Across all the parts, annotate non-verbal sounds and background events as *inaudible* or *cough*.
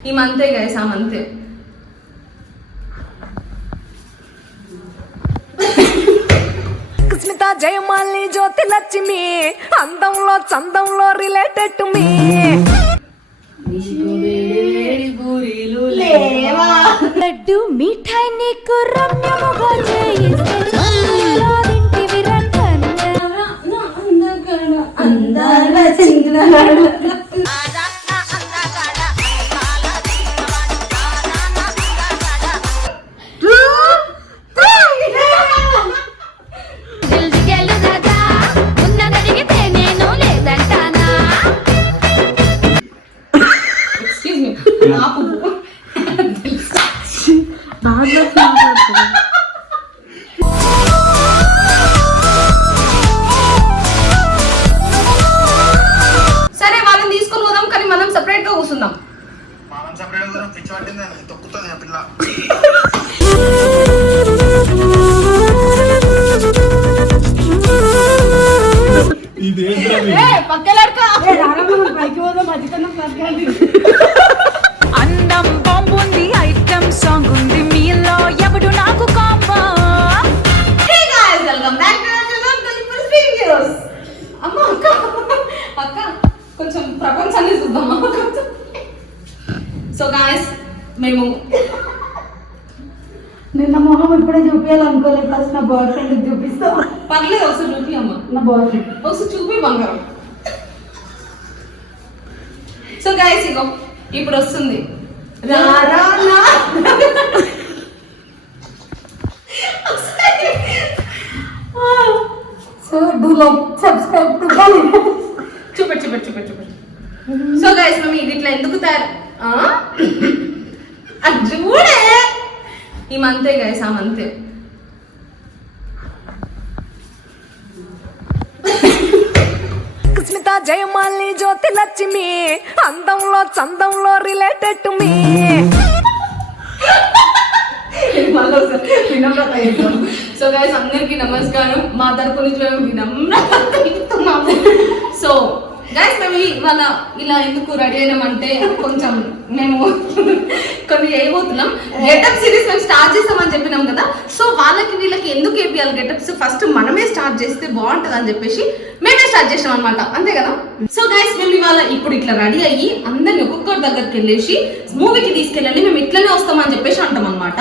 ఈ మంతే గైస్ ఆ మంతే. స్మిత జయమాలి జ్యోతి లక్ష్మి అందంలో చందంలో రిలేటెడ్ టు మీ లడ్డు మిఠాయి నీకు రమ్యముగా చేయిస్తే అందులో తింటివి నా బాయ్ ఫ్రెండ్ ఒకసారి చూపి బంగారం. సో గాయస్ ఇగో ఇప్పుడు వస్తుంది. రా రా నా so do like subscribe to చూపెట్టు చూపెట్టు చూపెట్టు చూపెట్టు సో గైస్ మేము ఇది ఇట్లా ఎందుకు తయారు? ఆ? అది చూడే ఈ మంతే గైస్ ఆ మంతే. స్మిత జయమాలి జ్యోతి లక్ష్మి అందంలో చందంలో రిలేటెడ్ టు మీ వినమ్రత చేద్దాం. సో గైస్ అందరికీ నమస్కారం మా తరపు నుంచి మేము వినమ్రత సో గైస్ మేము ఇవాళ ఇలా ఎందుకు రెడీ అయినామంటే కొంచెం మేము కొన్ని చేయబోతున్నాం. గెటప్ సిరీస్ మేము స్టార్ట్ చేస్తామని చెప్పినాం కదా. సో వాళ్ళకి వీళ్ళకి ఎందుకు వేపియాలి గెటప్స్ ఫస్ట్ మనమే స్టార్ట్ చేస్తే బాగుంటుంది అని చెప్పేసి మేమే స్టార్ట్ చేసాం అనమాట అంతే కదా? సో గైస్ మేము ఇవాళ ఇప్పుడు ఇట్లా రెడీ అయ్యి అందరిని ఒక్కొక్కరి దగ్గరికి వెళ్ళేసి మూవీకి తీసుకెళ్ళండి మేము ఇట్లనే వస్తామని చెప్పేసి అంటాం అనమాట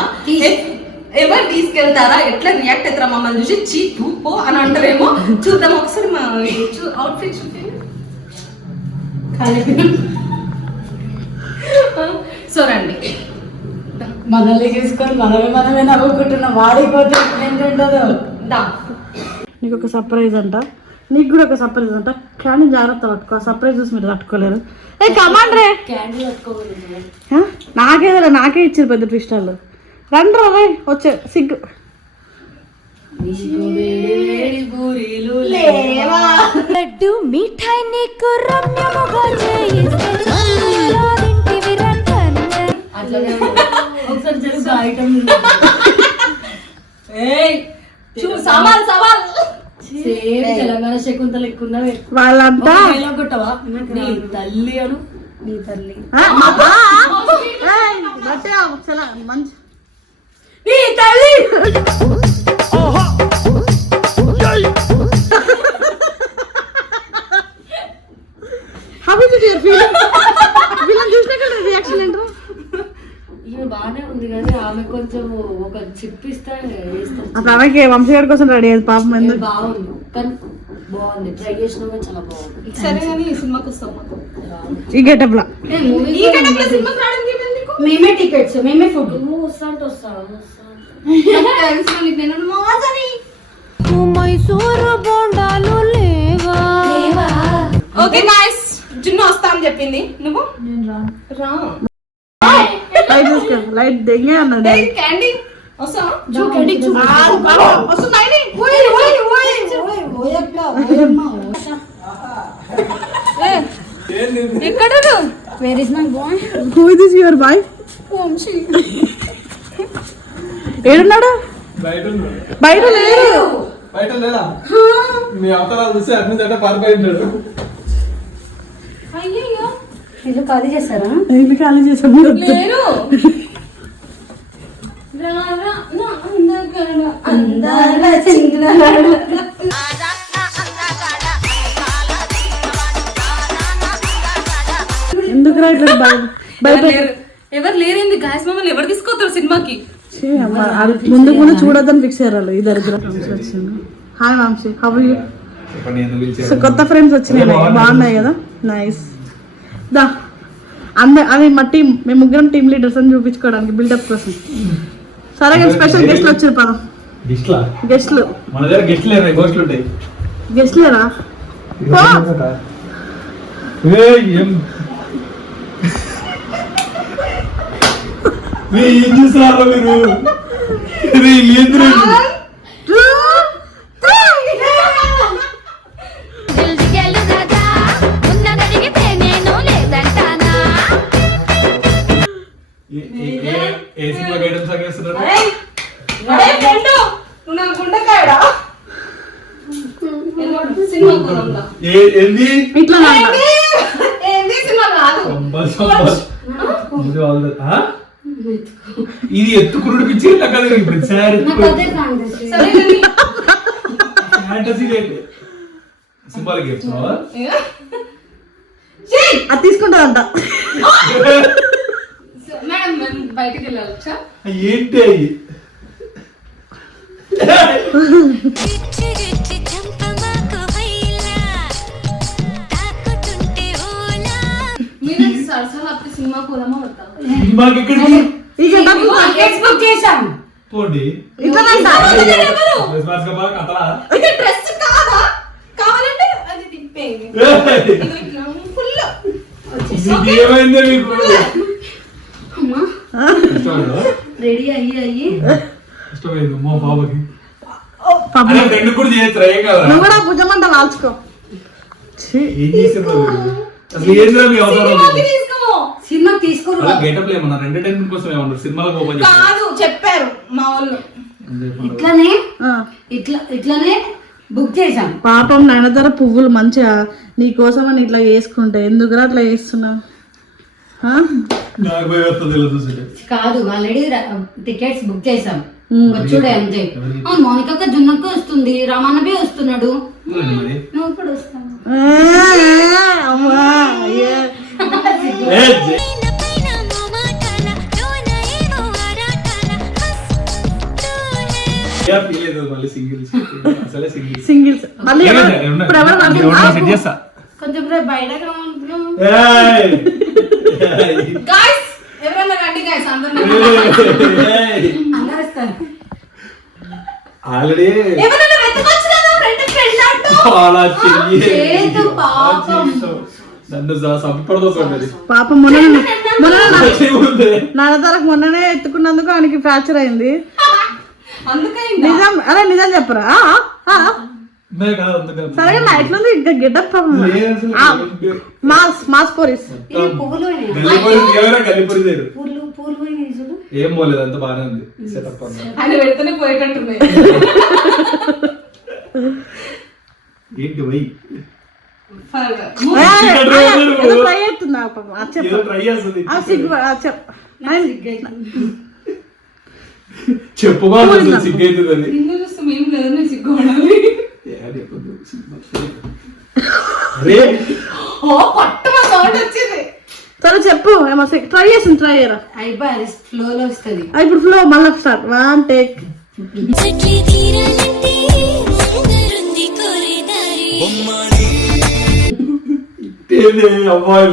ఎవరు తీసుకెళ్తారా? ఎట్లా రియాక్ట్ అవుతారా మమ్మల్ని చూసి? చీ పో అని అంటారేమో. చూద్దాం. ఒకసారి మా అవుట్ఫిట్ సో రండి. మనల్ని చేసుకొని మనమే మనమే నవ్వుకుంటున్నాం. వాడిపోతే దా. నీకు ఒక సర్ప్రైజ్ అంట. నీకు కూడా ఒక సర్ప్రైజ్ అంట. కానీ జాగ్రత్త పట్టుకో. ఆ సర్ప్రైజ్ చూసి మీరు తట్టుకోలేరు. ఏ కమాండ్ రే. ఆ? నాకేదో నాకే ఇచ్చారు పెద్ద ట్విస్టర్లు రండి రే వచ్చే. సిగ్గు. లడ్డు మిఠాయి నీకు రమ్యముగా. సవాల్ సవాల్. తెలంగాణ శకుంతల ఎక్కువ వాళ్ళంతా కొట్టవా? నీ తల్లి అను. నీ తల్లి. మంచి. నీ తల్లి. ఆమెకి వంశీగారి కోసం రెడీ అయ్యేది పాపం ఎందుకు? బాగుంది. కానీ బాగుంది. ట్రై చేసినా కానీ చాలా బాగుంది. సరే కానీ ఈ సినిమాకి వస్తాం. మాకు ఈ గెటప్ లా. ఈ గడపల సినిమాకి రావడానికి ఏమైంది నీకు? మేమే టికెట్స్ మేమే ఫుడ్ నువ్వు వస్తా అంటే వస్తావా నేను మైసూరు బోండాలు లేవా? ఓకే గాయస్ జున్ను వస్తా అని చెప్పింది. నువ్వు? రా. లైట్ చూసుకో లైట్ దెంగే అన్నాడు. క్యాండీ. ఎక్కడ where is my boy who is your boy ఏడున్నాడు? బయట లేడు. బయట లేదా మీ అవతారాలు చూస్తే అటు నుంచి అంటే పారిపోయి ఉంటాడు ఇల్లు ఖాళీ చేస్తారా ఇల్లు ఖాళీ చేసాం మీరు వద్దు. లేరు రా, రా, నా అందగాడ, అందాల ఇట్లా భయ- ఎవరు భయపెట్టి లేరు? ఎవరు లేరేంది గాయస్ మమ్మల్ని ఎవరు తీసుకొస్తారు సినిమాకి? ముందు ముందు చూడొద్దని ఫిక్స్ అయ్యారు ఈ దరిద్ర. హాయ్ మాంసి హౌ యూ ఎందుకు సో కొత్త ఫ్రెండ్స్ వచ్చినాయి బాగున్నాయి కదా? నైస్ దా. అంద అది మా టీం మేము ముగ్గురం టీం లీడర్స్ అని చూపించుకోవడానికి బిల్డప్ కోసం. సరే కానీ స్పెషల్ గెస్ట్లు వచ్చారు పదం. గిట్లా గెస్ట్లు. మన దగ్గర గిట్లు లేరు గోస్ట్లు ఉంటాయి. గెస్ట్లేరా? ఏం చేస్తున్నారు మీరు? ఇది ఏ సినిమా గైడెన్స్ ఆగేస్తున్నారు అరే ఫ్రెండ్. నువ్వు నాకు గుండెకాయడా? సినిమా పోదాందా? ఏ ఏంది? ఇట్లా నా అన్న. ఏంది? సినిమా కాదు. సంబల్, సంబల్. ఇది ఎత్తుకురుడు పిచ్చి కదా సరే ఫ్యాంటసీ సింబాలిక్ చెప్తున్నావా అది తీసుకుంటారంట మేడం మేము బయటికి వెళ్ళాలొచ్చా ఏంటి అయ్యి? మీరు సరసలు అప్పుడు సినిమా పోదామా వద్దా? సినిమాకి ఎక్కడికి? ఇక డబ్బు బుక్ చేసాం పోండి. ఇట్లా క్రిస్మస్గా బాగా కథలా? ఇది డ్రెస్ కాదా? కావాలంటే అది తిప్పేయండి. ఏయ్, ఫుల్. మీకు ఏమైంది మీకు? రెడీ అయ్యి అయ్యి. ఇష్టమైంది. అమ్మో బాబాకి. పాపం. అదే ఫ్రెండ్ కూడా చేయొచ్చు ఏం కదా నువ్వు కూడా భుజమంట వాల్చుకో. ఛీ. ఏం చేసిండ్రు మీరు? అసలు ఏంద్రా మీ అవసరం సినిమా తీసుకోరు. గెటప్ ఏమన్నారు ఎంటర్టైన్మెంట్ కోసం ఏమన్నారు సినిమాలకు ఓపెన్ చేస్తారు కాదు చెప్పారు మా వాళ్ళు. ఇట్లానే ఆ. ఇట్లా ఇట్లానే బుక్ చేసాం పాపం నయనతార పువ్వులు మంచిగా నీ కోసం అని ఇట్లా వేసుకుంటే ఎందుకురా అట్లా వేస్తున్నావు కాదు ఆల్రెడీ టికెట్స్ బుక్ చేసాం. వచ్చుడే అంతే మౌనికక్క జున్నక్క వస్తుంది రామన్నబి వస్తున్నాడు. నువ్వు కూడా సింగిల్స్ మళ్ళీ ఇప్పుడు ఎవరు కొంచెం రేపు గాయస్ ఎవరైనా రండి గాయస్ అందరూ ఆల్రెడీ ఎవరైనా వెతకొచ్చు కదా ఫ్రెండ్ ఫ్రెండ్ అంటూ? అలా చెయ్యి. చేతు పాపం. నన్ను సంపడుతుంది పాపం మొన్న మొన్న నడతలకు మొన్ననే ఎత్తుకున్నందుకు ఆయనకి ఫ్రాక్చర్ అయింది. అందుకైందా? నిజం అదే నిజం చెప్పరా? సరే నా ఎట్లుంది ఇంకా గెటప్. మాస్ మాస్ పోలీస్ ఏం పోలేదు అంత బాగానే ఉంది సెటప్ ఆయన పెడితేనే పోయేటట్టున్నాయి ఏంటి ఏదో ట్రై అవుతుందా చెప్పు చేస్తుంది ఆ సిగ్గు సరే చెప్పు ట్రై చేసింది ట్రై చేయరా? అయిపోయి వస్తుంది. ఇప్పుడు ఫ్లో మళ్ళీ స్టార్ట్ వన్ టేక్ అమ్మాయి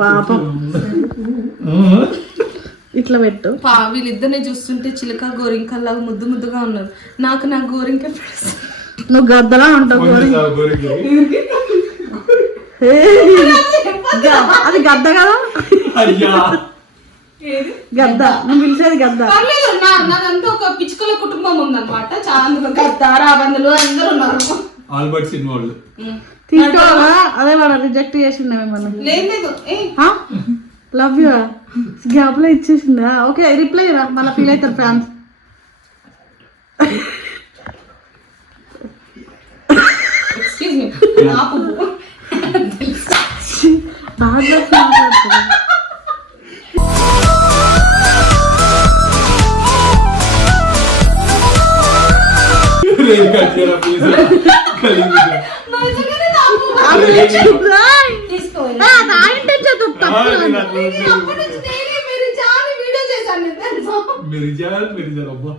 పాపం. ఇట్లా పెట్టు. పా వీళ్ళిద్దరిని చూస్తుంటే చిలక గోరింకల్లాగా ముద్దు ముద్దుగా ఉన్నారు నాకు నా గోరింక నువ్వు గద్దలా ఉంటావు అది గద్ద కదా? అయ్యా. గద్ద. నువ్వు పిలిచేది గద్ద. నాదంతా ఒక పిచ్చుకల కుటుంబం ఉందన్నమాట. చాలా గద్ద రాబందులు అందరూ ఉన్నారు. ఆల్బర్ట్ సినిమా వాళ్ళు తీసుకోవాలా అదే వాడు రిజెక్ట్ చేసిండే మిమ్మల్ని. లేదు లేదు. ఏ లవ్ యూ గ్యాప్లో ఇచ్చేసిందా? ఓకే రిప్లై రా. మళ్ళీ ఫీల్ అవుతారు ఫ్యాన్స్ *laughs* బాగా మెరిజాల్ మెరిజాల్ అబ్బా.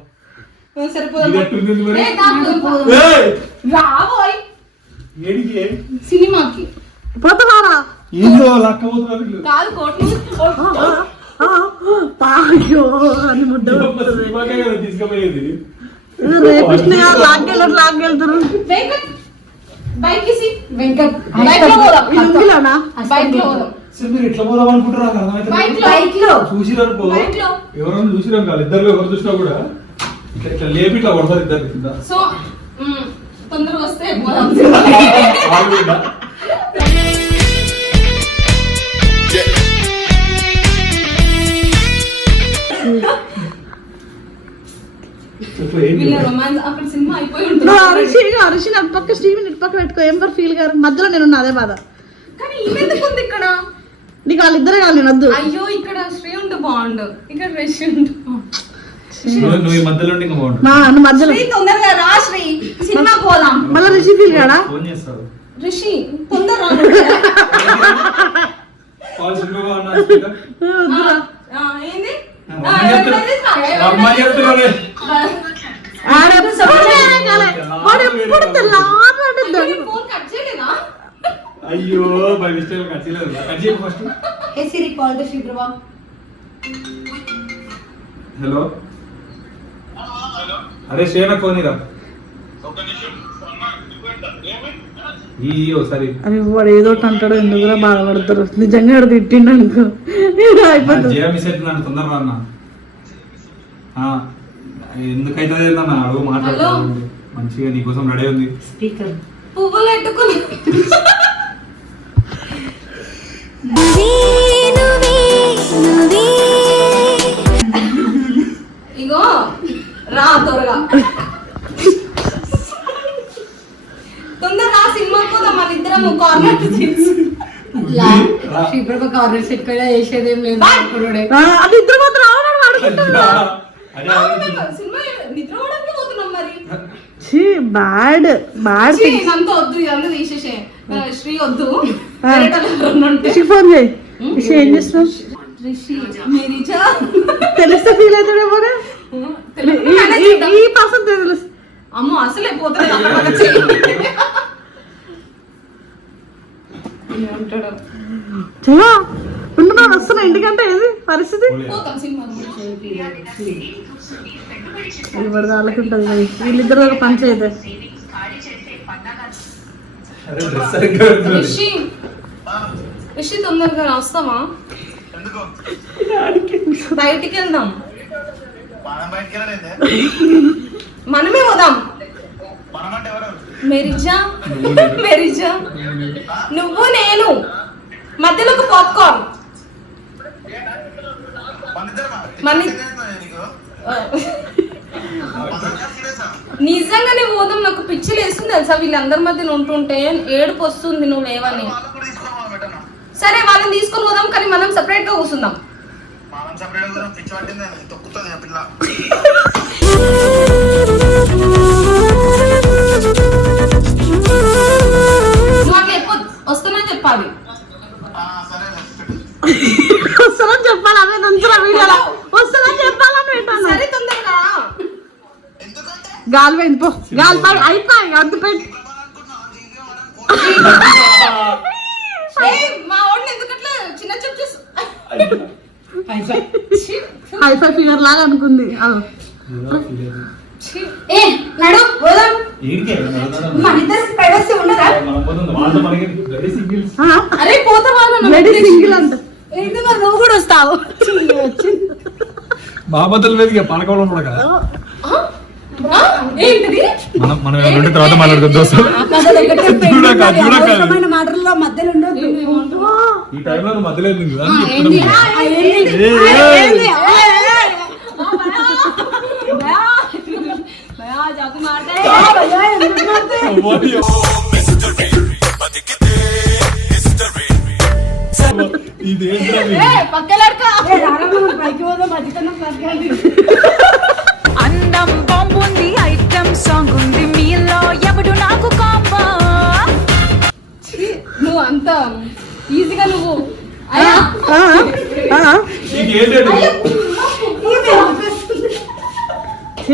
సినిమాకి. పోతున్నారా. కాదు కోట్లు ఆ, ఆ, అయ్యో అని ముద్ద రేపు లాక్కెళ్ళరు లాక్కెళ్తారు బైక్ ఇసి వెంకట్ బైక్లో పోదాం. ఇందులోనా బైక్లో పోదాం. మీరు ఎట్లా పోదాం అనుకుంటారు నాకు అర్థమైతే బైక్లో బైక్లో చూసిరనుకో బైక్లో ఎవరైనా చూసిరాం కాదు ఇద్దరు ఎవరు చూసినా కూడా ఇట్లా ఇట్లా లేపి ఇట్లా కొడతారు ఇద్దరు సో తొందరగా వస్తే *laughs* పోదాం. అరిషి అరిషి అటు పక్క స్టీవెన్ ఇటు పక్క పెట్టుకో. ఎవరు ఫీల్ గారు మధ్యలో నేను ఉన్నా అదే బాధ. కానీ ఈమెందుకు ఉంది ఇక్కడ? నీకు వాళ్ళిద్దరే కావాలి నేను వద్దు. అయ్యో ఇక్కడ శ్రీ ఉంటే బాగుండు. ఇక్కడ రష్. నువ్వు ఈ మధ్యలో ఇంకా నువ్వు మధ్యలో. శ్రీ తొందరగా రా శ్రీ. సినిమా పోదాం. మళ్ళీ రిషి ఫీల్ కాడా ఫోన్ చేస్తాడు. రిషి తొందర రా. కాల్ సినిమా బాగున్నా అనుకుంటా. వద్దురా ఆ, ఏంది? అయ్యో, బై మిస్టేక్ కట్ చేయలేదు. కట్ చేయకు first hey Siri call hello అరే శ్రేణ ఫోన్ ఇరా. అరే వాడు ఏదో అంటాడు. ఎందుకురా బాధపడతారు? నిజంగా ఆడ తిట్టిండు అనుకో. అయిపోతుంది. జయ మిస్ అవుతుందని తొందరగా అన్న. ఎందుకైతే అన్న అడుగు మాట్లాడుతుంది మంచిగా నీకోసం రెడీ ఉంది స్పీకర్. పువ్వులు నువ్వే ఇగో రా త్వరగా. తొందర రా సినిమా పోదాం మన ఇద్దరం కార్నర్ కార్నర్ ఎక్కువ చేసేది ఏం లేదు అది ఇద్దరు మాత్రం రావడం అడుగుతాడు అదే అదే. సినిమా నిద్ర పోవడానికి పోతున్నాం మరి. ఛీ బ్యాడ్ బ్యాడ్ ఛీ, ఇదంతా వద్దు ఇదంతా తీసేసే. ఆ, శ్రీ వద్దు. ఆ. వేరే వాళ్ళు ఎవరన్నా ఉంటే. రిషికి ఫోన్ చేయి. రిషి ఏం చేస్తున్నావు? రిషి మేరీజా తెలిస్తే ఫీల్ అవుతాడేమో తెలుగు మేనేజ్ చేద్దాం. ఈ పర్సన్ తెలుసు. అమ్మో అసలే పోతుంది అక్కడ పక్క చెయ్యి. ఏమంటాడు చెయ్యా ఉంటున్నా వస్తున్నా ఇంటికంటే ఏది? పరిస్థితి? వాళ్ళకి ఉంటుంది మరి. వీళ్ళిద్దరు ఒక పంచాయతీ. రిషి రిషి తొందరగా వస్తావా? ఎందుకు? బయటికి వెళ్దాం మనమే పోదాం. మెరిజా? మెరిజా? నువ్వు నేను. మధ్యలో ఒక పాప్కార్న్ మన ఇద్దరమా? మన- తెలియదా నీకు? మన ఇద్దరం serious ఆ? నిజంగానే పోదాం నాకు పిచ్చి లేస్తుంది తెలుసా? వీళ్ళందరి మధ్య ఉంటుంటే ఏడుపు వస్తుంది నువ్వు లేవని. సరే వాళ్ళని తీసుకొని పోదాం కానీ మనం సెపరేట్గా కూర్చుందాం. వస్తున్నా చెప్పాలి. వస్తానని చెప్పాలి? అదే దంచురా వీడియోలో. వస్తానని చెప్పాలని పెట్టాను. సరే తొందరగా గాలి పోయింది పో. గాలి పై అయిపోయి అడ్డు పెట్టి హైఫై ఫిగర్ లాగా అనుకుంది. ఏ నడు పోదాం? అరే సింగిల్ అంట. నువ్వు కూడా వస్తావు? బాబతుల మీదకి పనకంలో కూడా కదా. ఆ? ఏంటిది? మనం తర్వాత మాట్లాడుకుందాం మాటల్లో మధ్యలో ఉండొద్దు ఈ టైంలో నువ్వు మధ్యలో ఎందుకు? అందం బాంబుంది ఐటమ్ సాంగ్ ఉంది మీలో ఎవడు నాకు కాంబో? నువ్వు అంత ఈజీగా నువ్వు.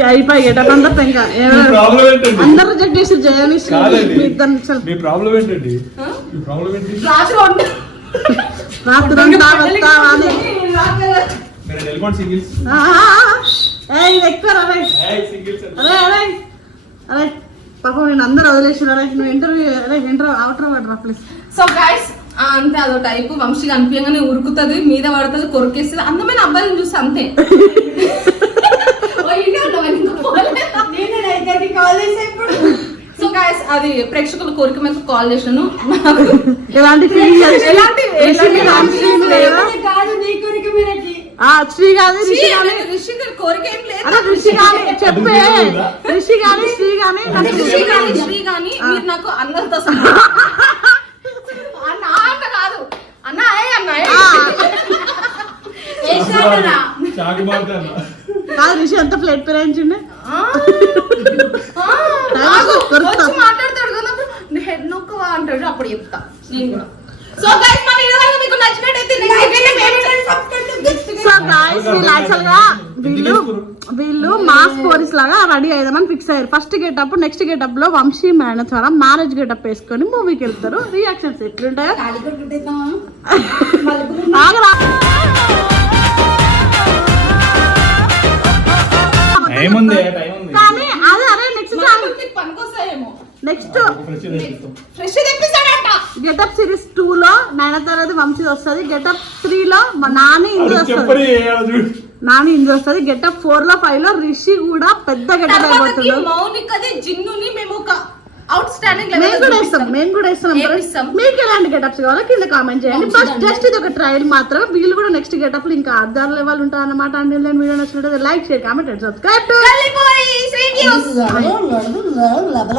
అయిపోయి గెటప్ అందరు ఇంకా రిజెక్ట్ చేసి జయాని మీ ప్రాబ్లం ఏంటండి? మీ ప్రాబ్లం ఏంటి? రాత్రి వంట రాత్రి అంతా వస్తావా అని. మీరు వెళ్ళిపోండి సింగిల్స్ ఆ, ఆ, ఆ. ఏయ్, ఇది ఎక్కువ రా, రేయ్. సింగిల్స్ అరే అరే అరే పాపం నేను అందరూ వదిలేసిన నువ్వు ఇంటర్వ్యూ అరే ఇంటర్వ్యూ అవుటర్ పడరా ప్లీజ్ సో గైస్ అంతే అదో టైపు వంశీ కనిపించగానే ఉరుకుతుంది మీద పడుతుంది కొరికేస్తుంది అందమైన అబ్బాయిని చూసి అంతే *laughs* ఓ, ఈడే ఉన్నావా? ఇంకా పోలేదా? సో గైస్ అది ప్రేక్షకుల కోరిక మీద కాల్ నాకు ఎలాంటి శ్రీ గాని రిషి గాని రిషి గారి కోరిక ఏం లేదు. అరే రిషి గాని చెప్పే. రిషి గాని శ్రీ గాని నాకు రిషి గాని శ్రీ గాని మీరు నాకు అన్నతో అన్న కాదు. అన్న ఏ అన్న కాదు రిషి ఎంత ఫ్లైట్ పిరాయించిండే ఆ. ఆ, ఆగు. కొరుకుతా. వచ్చి మాట్లాడతాడు కదా. అప్పుడు హెడ్ నొక్కవా అంటాడు అప్పుడు చెప్తా. నేను కూడా. సో గైస్ మన వీడియో కనుక మీకు నచ్చినట్టయితే సో గాయస్ వీళ్ళు మాస్ పోలీస్ లాగా రెడీ అయిదామని ఫిక్స్ అయ్యారు. ఫస్ట్ గెటప్ నెక్స్ట్ గెటప్లో వంశీ మేనచారం మ్యారేజ్ గెటప్ వేసుకొని మూవీకి వెళ్తారు. రియాక్షన్స్ ఎట్లుంటాయో? *laughs* ఆగరా ఉంది టైం ఉంది కానీ అదే అదే నెక్స్ట్ నెక్స్ట్ ఫ్రెష్ తెప్పిస్తాడంట గెటప్ సిరీస్ టూ లో నయనతారది వంశీ వస్తుంది గెటప్ త్రీ లో మా నాని ఇందు వస్తుంది నాని ఇందు వస్తుంది గెటప్ ఫోర్లో ఫైవ్లో రిషి కూడా పెద్ద గెటప్ అయిపోతుంది మౌనికది జిన్నుని మేము ఒక అవుట్ స్టాండింగ్ మేము కూడా ఇస్తాం మేము కూడా. ఇస్తాం? మీకు ఎలాంటి గెటప్స్ కావాలో కింద కామెంట్ చేయండి బస్ జస్ట్ ఇది ఒక ట్రయల్ మాత్రమే వీళ్ళు కూడా నెక్స్ట్ గెటప్ ఇంకా ఆధార్ లెవెల్ ఉంటారు అన్నమాట అండి నేను వీడియో నచ్చినట్టు like share comment and subscribe to